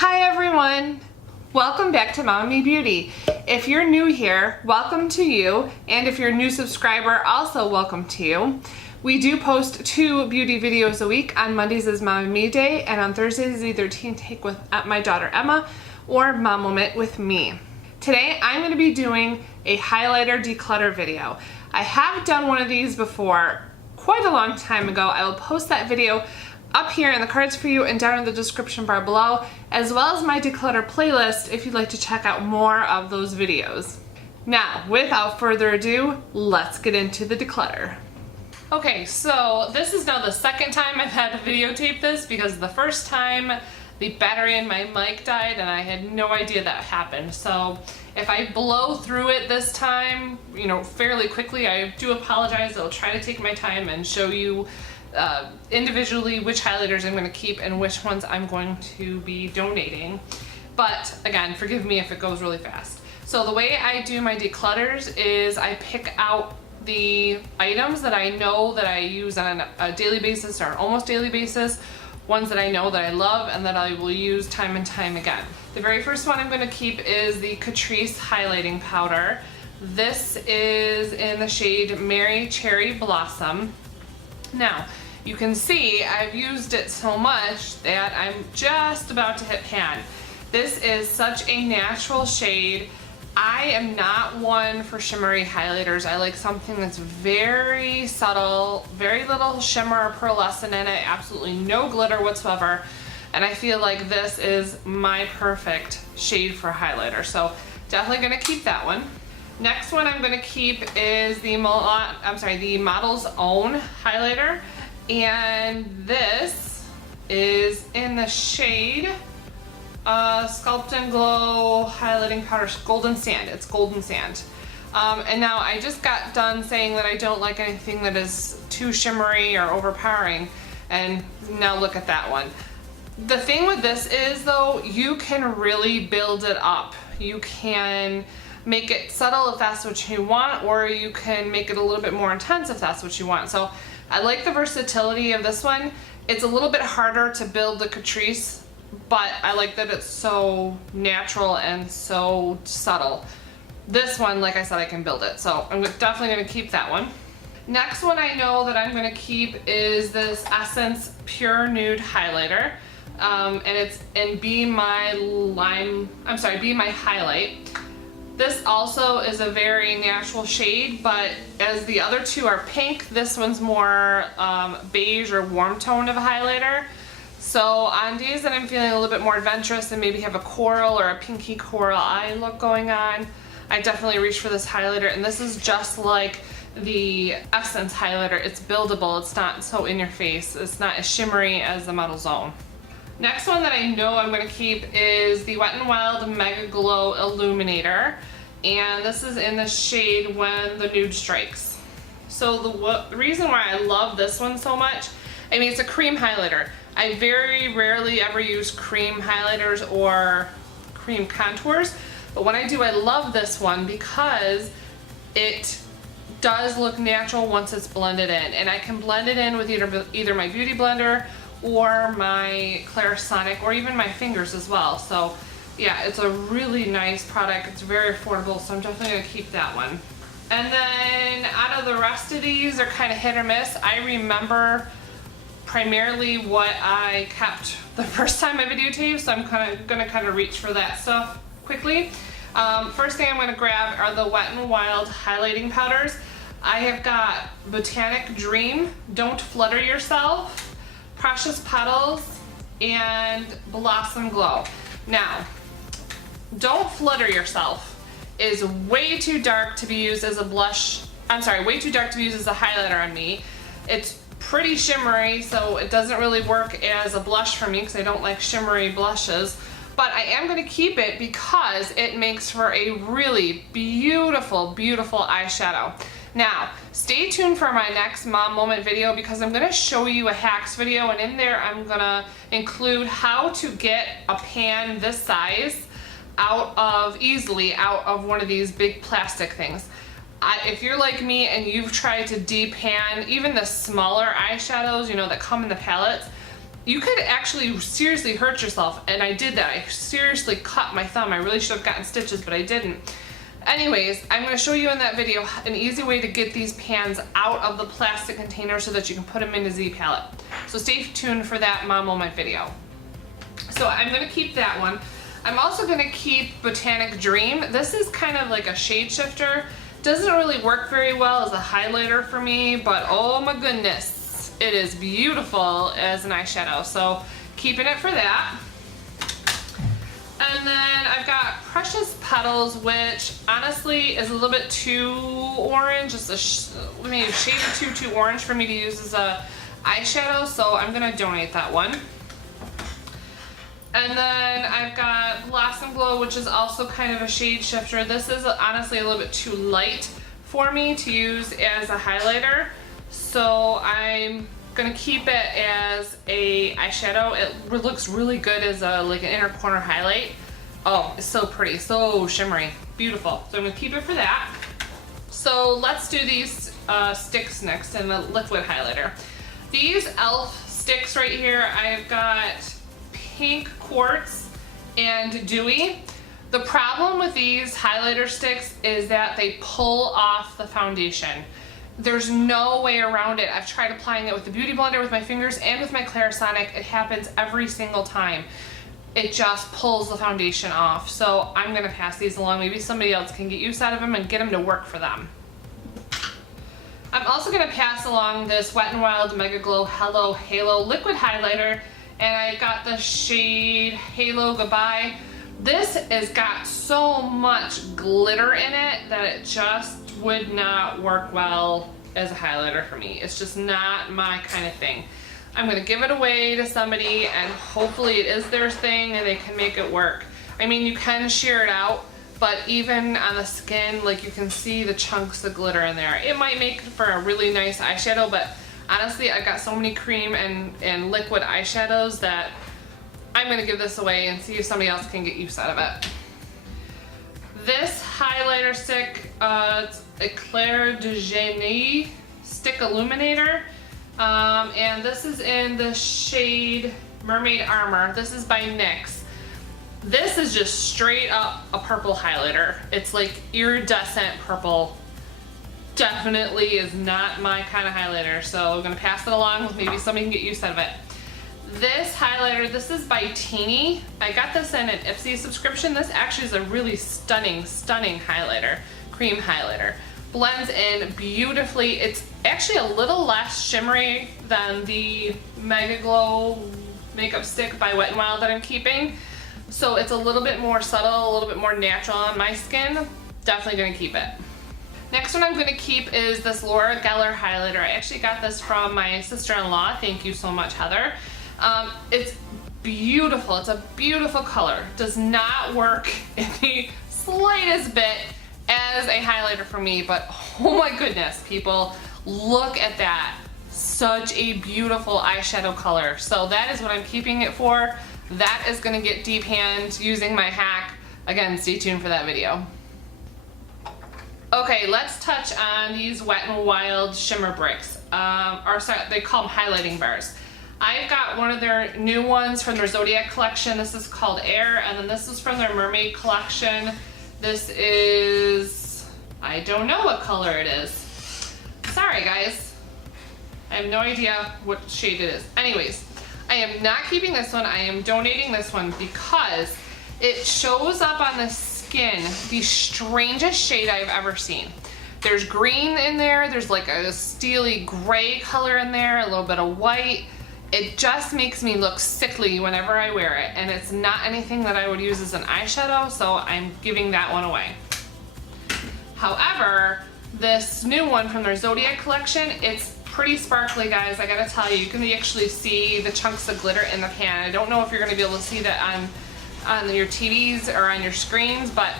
Hi everyone! Welcome back to MomNMeBeauty. If you're new here, welcome to you, and if you're a new subscriber, also welcome to you. We do post 2 beauty videos a week. On Mondays is Mom and Me Day, and on Thursdays is either Teen Take with my daughter Emma or Mom Moment with me. Today I'm going to be doing a highlighter declutter video. I have done one of these before quite a long time ago. I will post that video up here in the cards for you and down in the description bar below, as well as my declutter playlist if you'd like to check out more of those videos. Now, without further ado, let's get into the declutter. Okay, so this is now the second time I've had to videotape this because the first time the battery in my mic died and I had no idea that happened. So if I blow through it this time, fairly quickly, I do apologize. I'll try to take my time and show you individually which highlighters I'm going to keep and which ones I'm going to be donating. But again, forgive me if it goes really fast. So the way I do my declutters is I pick out the items that I know that I use on a daily basis or an almost daily basis, ones that I know that I love and that I will use time and time again. The very first one I'm going to keep is the Catrice highlighting powder. This is in the shade Mary Cherry Blossom. Now, you can see I've used it so much that I'm just about to hit pan. This is such a natural shade. I am not one for shimmery highlighters. I like something that's very subtle, very little shimmer or pearlescent in it, absolutely no glitter whatsoever. And I feel like this is my perfect shade for highlighter. So definitely gonna keep that one. Next one I'm gonna keep is the Model's Own highlighter. And this is in the shade Sculpt and Glow highlighting powder, Golden Sand. It's Golden Sand. And now I just got done saying that I don't like anything that is too shimmery or overpowering, and now look at that one. The thing with this is though, you can really build it up. You can make it subtle if that's what you want, or you can make it a little bit more intense if that's what you want. So I like the versatility of this one. It's a little bit harder to build the Catrice, but I like that it's so natural and so subtle. This one, like I said, I can build it, so I'm definitely going to keep that one. Next one I know that I'm going to keep is this Essence Pure Nude highlighter, and it's in Be My Highlight. This also is a very natural shade, but as the other two are pink, this one's more beige or warm tone of a highlighter. So on days that I'm feeling a little bit more adventurous and maybe have a coral or a pinky coral eye look going on, I definitely reach for this highlighter. And this is just like the Essence highlighter. It's buildable. It's not so in your face. It's not as shimmery as the Model's Own. Next one that I know I'm going to keep is the Wet n Wild Mega Glow Illuminator. And this is in the shade When the Nude Strikes. So the reason why I love this one so much, I mean, it's a cream highlighter. I very rarely ever use cream highlighters or cream contours, but when I do, I love this one because it does look natural once it's blended in, and I can blend it in with either my beauty blender or my Clarisonic or even my fingers as well. So yeah, it's a really nice product. It's very affordable, so I'm definitely going to keep that one. And then out of the rest of these are kind of hit or miss. I remember primarily what I kept the first time I videotaped, so I'm gonna reach for that stuff quickly. First thing I'm gonna grab are the Wet n Wild highlighting powders. I have got Botanic Dream, Don't Flutter Yourself, Precious Petals, and Blossom Glow. Now, Don't Flutter Yourself is way too dark to be used as a blush. I'm sorry, way too dark to be used as a highlighter on me. It's pretty shimmery, so it doesn't really work as a blush for me because I don't like shimmery blushes. But I am going to keep it because it makes for a really beautiful, beautiful eyeshadow. Now, stay tuned for my next Mom Moment video because I'm going to show you a hacks video, and in there I'm going to include how to get a pan this size easily out of one of these big plastic things. If you're like me and you've tried to depan even the smaller eyeshadows, that come in the palettes, you could actually seriously hurt yourself, and I did that. I seriously cut my thumb. I really should have gotten stitches, but I didn't. Anyways, I'm going to show you in that video an easy way to get these pans out of the plastic container so that you can put them in a Z-pallet. So stay tuned for that Mom Moment video. So I'm going to keep that one. I'm also going to keep Botanic Dream. This is kind of like a shade shifter. Doesn't really work very well as a highlighter for me, but oh my goodness, it is beautiful as an eyeshadow. So keeping it for that. And then I've got Precious Petals, which honestly is a little bit too orange, just maybe a shade or too orange for me to use as a eyeshadow, so I'm gonna donate that one. And then I've got Blossom Glow, which is also kind of a shade shifter. This is honestly a little bit too light for me to use as a highlighter, so I'm gonna keep it as a eyeshadow. It looks really good as a like an inner corner highlight. Oh, it's so pretty, so shimmery, beautiful. So I'm gonna keep it for that. So let's do these sticks next and the liquid highlighter. These e.l.f. sticks right here, I've got Pink Quartz and Dewy. The problem with these highlighter sticks is that they pull off the foundation. There's no way around it. I've tried applying it with the Beauty Blender, with my fingers, and with my Clarisonic. It happens every single time. It just pulls the foundation off. So I'm gonna pass these along. Maybe somebody else can get use out of them and get them to work for them. I'm also gonna pass along this Wet n Wild Mega Glow Hello Halo Liquid Highlighter, and I got the shade Halo Goodbye. This has got so much glitter in it that it just would not work well as a highlighter for me. It's just not my kind of thing. I'm gonna give it away to somebody and hopefully it is their thing and they can make it work. I mean, you can shear it out, but even on the skin, like you can see the chunks of glitter in there. It might make for a really nice eyeshadow, but honestly, I got so many cream and liquid eyeshadows that I'm gonna give this away and see if somebody else can get use out of it. This highlighter stick, it's Eclair de Génie Stick Illuminator, and this is in the shade Mermaid Armor. This is by NYX. This is just straight up a purple highlighter. It's like iridescent purple. Definitely is not my kind of highlighter, so I'm gonna pass it along. Maybe somebody can get use out of it. This highlighter, this is by Teeny. I got this in an Ipsy subscription. This actually is a really stunning highlighter, cream highlighter. Blends in beautifully. It's actually a little less shimmery than the Mega Glow makeup stick by Wet n Wild that I'm keeping. So it's a little bit more subtle, a little bit more natural on my skin. Definitely gonna keep it. Next one I'm gonna keep is this Laura Geller highlighter. I actually got this from my sister-in-law. Thank you so much, Heather. It's beautiful. It's a beautiful color. Does not work in the slightest bit as a highlighter for me, but oh my goodness, people, look at that. Such a beautiful eyeshadow color. So that is what I'm keeping it for. That is gonna get deep hand using my hack. Again, stay tuned for that video. Okay, let's touch on these Wet n Wild shimmer bricks. Or sorry, they call them highlighting bars. I've got one of their new ones from their Zodiac collection. This is called Air, and then this is from their Mermaid collection. This is, I don't know what color it is. Sorry guys, I have no idea what shade it is. Anyways, I am not keeping this one. I am donating this one because it shows up on the skin the strangest shade I've ever seen. There's green in there, there's like a steely gray color in there, a little bit of white. It just makes me look sickly whenever I wear it, and it's not anything that I would use as an eyeshadow, so I'm giving that one away. However, this new one from their Zodiac collection, it's pretty sparkly, guys. I gotta tell you, you can actually see the chunks of glitter in the pan. I don't know if you're gonna be able to see that on your TVs or on your screens, but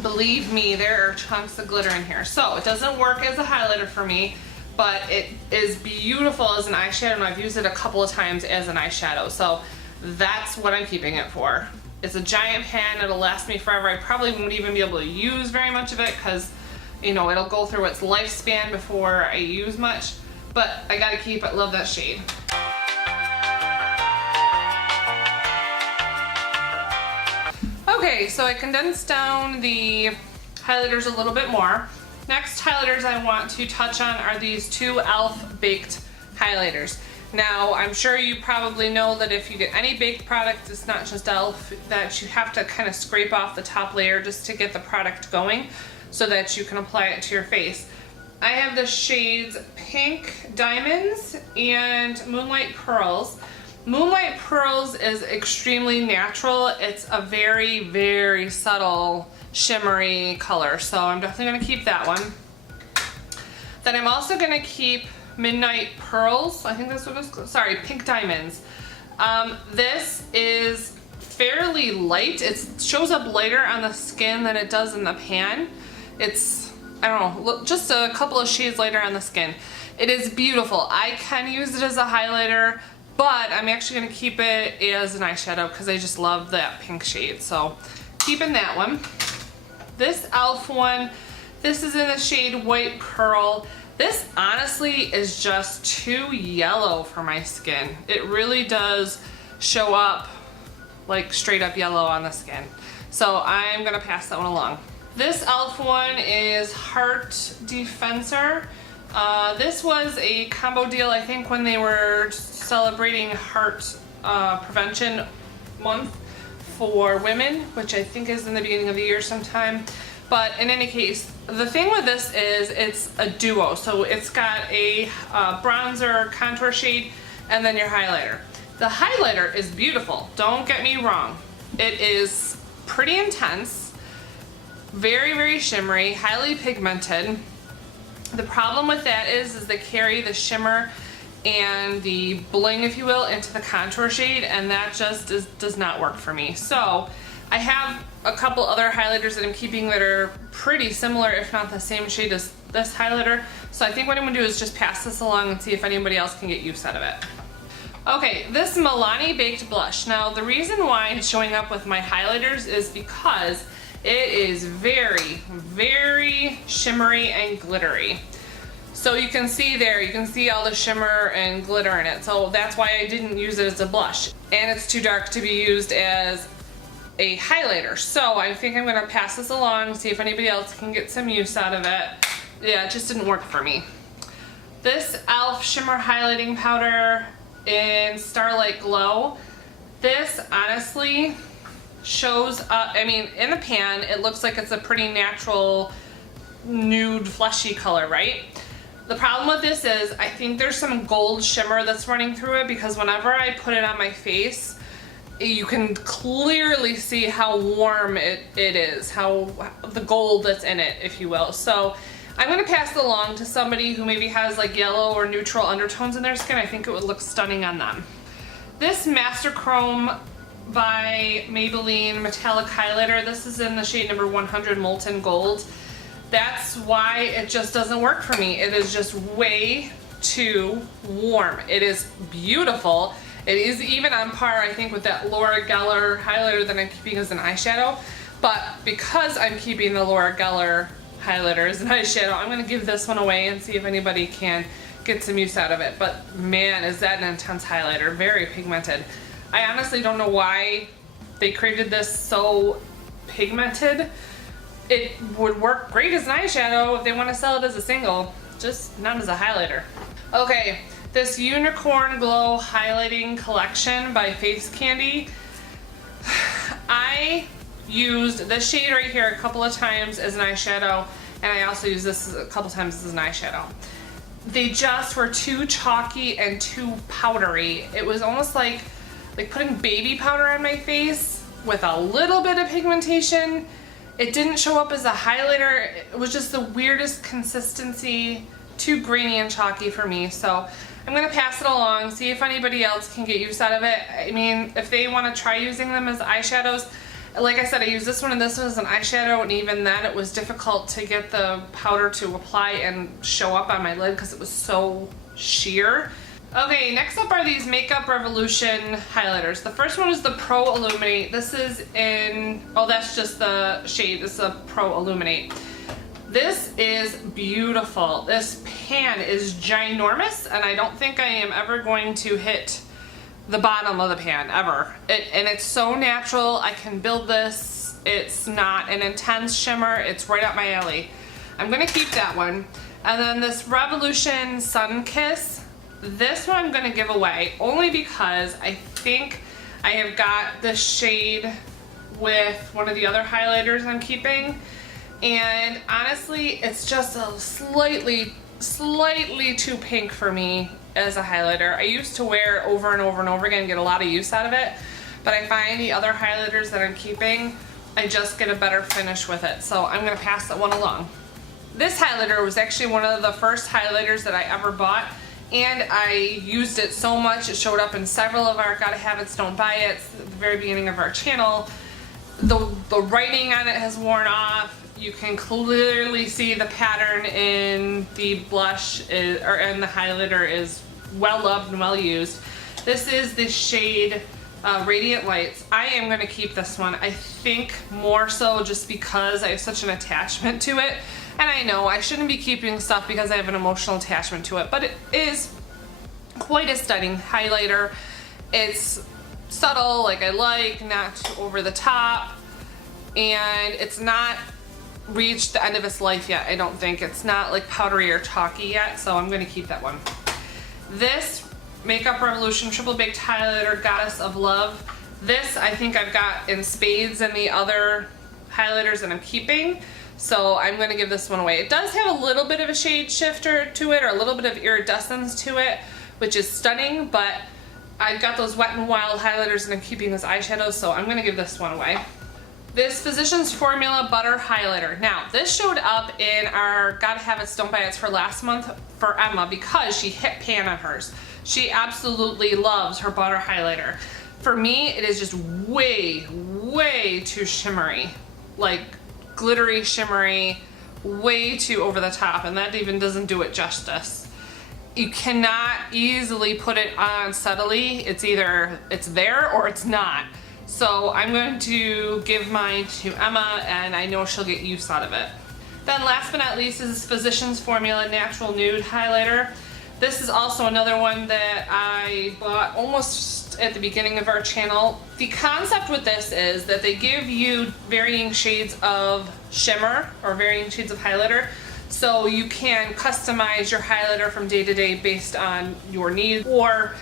believe me, there are chunks of glitter in here. So it doesn't work as a highlighter for me, but it is beautiful as an eyeshadow, and I've used it a couple of times as an eyeshadow. So that's what I'm keeping it for. It's a giant pan, it'll last me forever. I probably won't even be able to use very much of it because, you know, it'll go through its lifespan before I use much, but I gotta keep it. Love that shade. Okay, so I condensed down the highlighters a little bit more. Next highlighters I want to touch on are these two e.l.f. baked highlighters. Now, I'm sure you probably know that if you get any baked product, it's not just e.l.f., that you have to kind of scrape off the top layer just to get the product going so that you can apply it to your face. I have the shades Pink Diamonds and Moonlight Pearls. Moonlight Pearls is extremely natural. It's a very, very subtle shimmery color, so I'm definitely going to keep that one. Then I'm also going to keep Midnight Pearls. I think that's what it's called. Sorry, Pink Diamonds. This is fairly light. It shows up lighter on the skin than it does in the pan. It's, I don't know, just a couple of shades lighter on the skin. It is beautiful. I can use it as a highlighter, but I'm actually going to keep it as an eyeshadow because I just love that pink shade. So keeping that one. This e.l.f. one, this is in the shade White Pearl. This honestly is just too yellow for my skin. It really does show up like straight up yellow on the skin. So I'm gonna pass that one along. This e.l.f. one is Heart Defensor. This was a combo deal, I think, when they were celebrating Heart Prevention Month for women, which I think is in the beginning of the year sometime. But in any case, the thing with this is it's a duo. So it's got a bronzer contour shade and then your highlighter. The highlighter is beautiful, don't get me wrong. It is pretty intense, very, very shimmery, highly pigmented. The problem with that is they carry the shimmer and the bling, if you will, into the contour shade, and that just does not work for me. So I have a couple other highlighters that I'm keeping that are pretty similar, if not the same shade as this highlighter. So I think what I'm gonna do is just pass this along and see if anybody else can get use out of it. Okay, this Milani Baked Blush. Now, the reason why it's showing up with my highlighters is because it is very, very shimmery and glittery. So you can see there, you can see all the shimmer and glitter in it. So that's why I didn't use it as a blush. And it's too dark to be used as a highlighter. So I think I'm gonna pass this along, see if anybody else can get some use out of it. Yeah, it just didn't work for me. This e.l.f. Shimmer Highlighting Powder in Starlight Glow. This honestly shows up, I mean, in the pan, it looks like it's a pretty natural, nude, fleshy color, right? The problem with this is I think there's some gold shimmer that's running through it because whenever I put it on my face, you can clearly see how warm it is, how the gold that's in it, if you will. So I'm gonna pass it along to somebody who maybe has like yellow or neutral undertones in their skin. I think it would look stunning on them. This Master Chrome by Maybelline Metallic Highlighter, this is in the shade number 100 Molten Gold. That's why it just doesn't work for me. It is just way too warm. It is beautiful. It is even on par, I think, with that Laura Geller highlighter that I'm keeping as an eyeshadow. But because I'm keeping the Laura Geller highlighter as an eyeshadow, I'm gonna give this one away and see if anybody can get some use out of it. But man, is that an intense highlighter, very pigmented. I honestly don't know why they created this so pigmented. It would work great as an eyeshadow if they want to sell it as a single, just not as a highlighter. Okay, this Unicorn Glow Highlighting Collection by Face Candy. I used this shade right here a couple of times as an eyeshadow, and I also used this a couple times as an eyeshadow. They just were too chalky and too powdery. It was almost like putting baby powder on my face with a little bit of pigmentation. It didn't show up as a highlighter. It was just the weirdest consistency, too grainy and chalky for me. So I'm gonna pass it along, see if anybody else can get use out of it. I mean, if they wanna try using them as eyeshadows, like I said, I used this one and this one as an eyeshadow, and even then it was difficult to get the powder to apply and show up on my lid because it was so sheer. Okay, next up are these Makeup Revolution highlighters. The first one is the Pro Illuminate. This is in, oh, that's just the shade. This is a Pro Illuminate. This is beautiful. This pan is ginormous, and I don't think I am ever going to hit the bottom of the pan, ever. And it's so natural. I can build this It's not an intense shimmer. It's right up my alley. I'm gonna keep that one. And then this Revolution Sun Kiss, this one I'm gonna give away only because I think I have got this shade with one of the other highlighters I'm keeping, and honestly it's just a slightly too pink for me as a highlighter. I used to wear it over and over and over again and get a lot of use out of it, but I find the other highlighters that I'm keeping, I just get a better finish with it, so I'm gonna pass that one along. This highlighter was actually one of the first highlighters that I ever bought, and I used it so much it showed up in several of our Gotta Have It, Don't Buy It at the very beginning of our channel. The writing on it has worn off. You can clearly see the pattern in the blush or in the highlighter is well loved and well used. This is the shade Radiant Lights. I am going to keep this one. I think more so just because I have such an attachment to it. And I know I shouldn't be keeping stuff because I have an emotional attachment to it, but it is quite a stunning highlighter. It's subtle, like I like, not over the top, and it's not reached the end of its life yet, I don't think. It's not like powdery or chalky yet, so I'm going to keep that one. This Makeup Revolution Triple Baked Highlighter Goddess of Love, this I think I've got in spades in the other highlighters that I'm keeping, so I'm going to give this one away. It does have a little bit of a shade shifter to it, or a little bit of iridescence to it, which is stunning, but I've got those Wet n Wild highlighters and I'm keeping as eyeshadows, so I'm going to give this one away. This Physicians Formula Butter Highlighter. Now, this showed up in our Gotta Have It, Don't Buy It for last month for Emma because she hit pan on hers. She absolutely loves her butter highlighter. For me, it is just way too shimmery. Like glittery, shimmery, way too over the top, and that even doesn't do it justice. You cannot easily put it on subtly. It's either it's there or it's not. So I'm going to give mine to Emma, and I know she'll get use out of it. Then last but not least is Physicians Formula Natural Nude Highlighter. This is also another one that I bought almost at the beginning of our channel. The concept with this is that they give you varying shades of shimmer or varying shades of highlighter, so you can customize your highlighter from day to day based on your needs or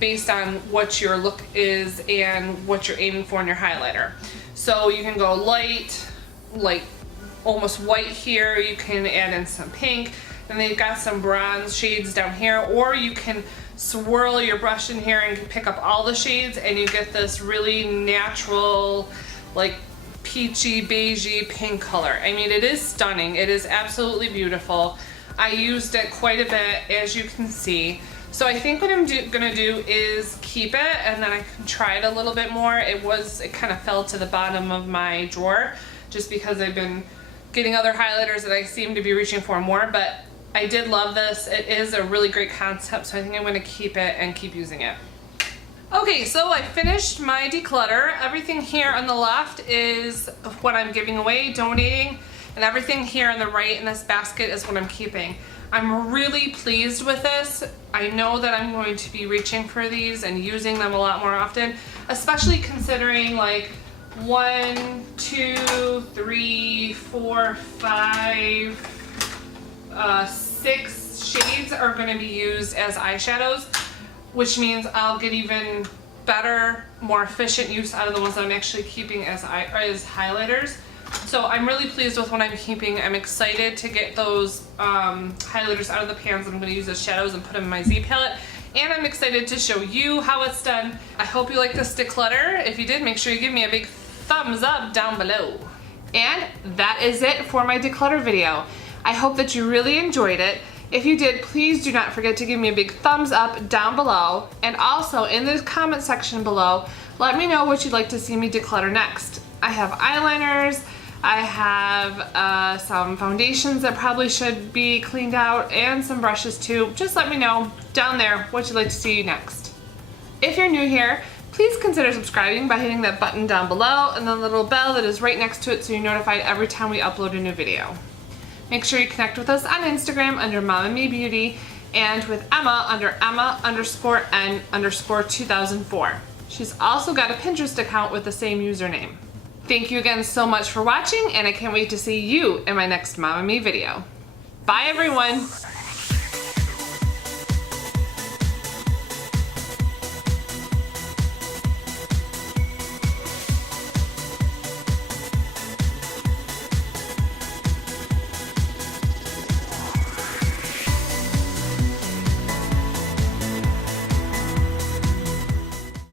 based on what your look is and what you're aiming for in your highlighter. So you can go light, like almost white here, you can add in some pink, and they've got some bronze shades down here, or you can swirl your brush in here and pick up all the shades and you get this really natural, like peachy, beigey pink color. I mean, it is stunning. It is absolutely beautiful. I used it quite a bit, as you can see. So I think what I'm gonna do is keep it, and then I can try it a little bit more. It kind of fell to the bottom of my drawer just because I've been getting other highlighters that I seem to be reaching for more, but I did love this. It is a really great concept, so I think I'm gonna keep it and keep using it. Okay, so I finished my declutter. Everything here on the left is what I'm giving away, donating, and everything here on the right in this basket is what I'm keeping. I'm really pleased with this. I know that I'm going to be reaching for these and using them a lot more often, especially considering like 1, 2, 3, 4, 5, 6 shades are going to be used as eyeshadows, which means I'll get even better, more efficient use out of the ones that I'm actually keeping as highlighters. So I'm really pleased with what I'm keeping. I'm excited to get those highlighters out of the pans that I'm going to use as shadows and put them in my Z palette. And I'm excited to show you how it's done. I hope you like this declutter. If you did, make sure you give me a big thumbs up down below. And that is it for my declutter video. I hope that you really enjoyed it. If you did, please do not forget to give me a big thumbs up down below. And also in the comment section below, let me know what you'd like to see me declutter next. I have eyeliners, I have some foundations that probably should be cleaned out, and some brushes too. Just let me know down there what you'd like to see next. If you're new here, please consider subscribing by hitting that button down below and the little bell that is right next to it so you're notified every time we upload a new video. Make sure you connect with us on Instagram under MomNMeBeauty and with Emma under Emma_N_2004. She's also got a Pinterest account with the same username. Thank you again so much for watching, and I can't wait to see you in my next Mom and Me video. Bye everyone!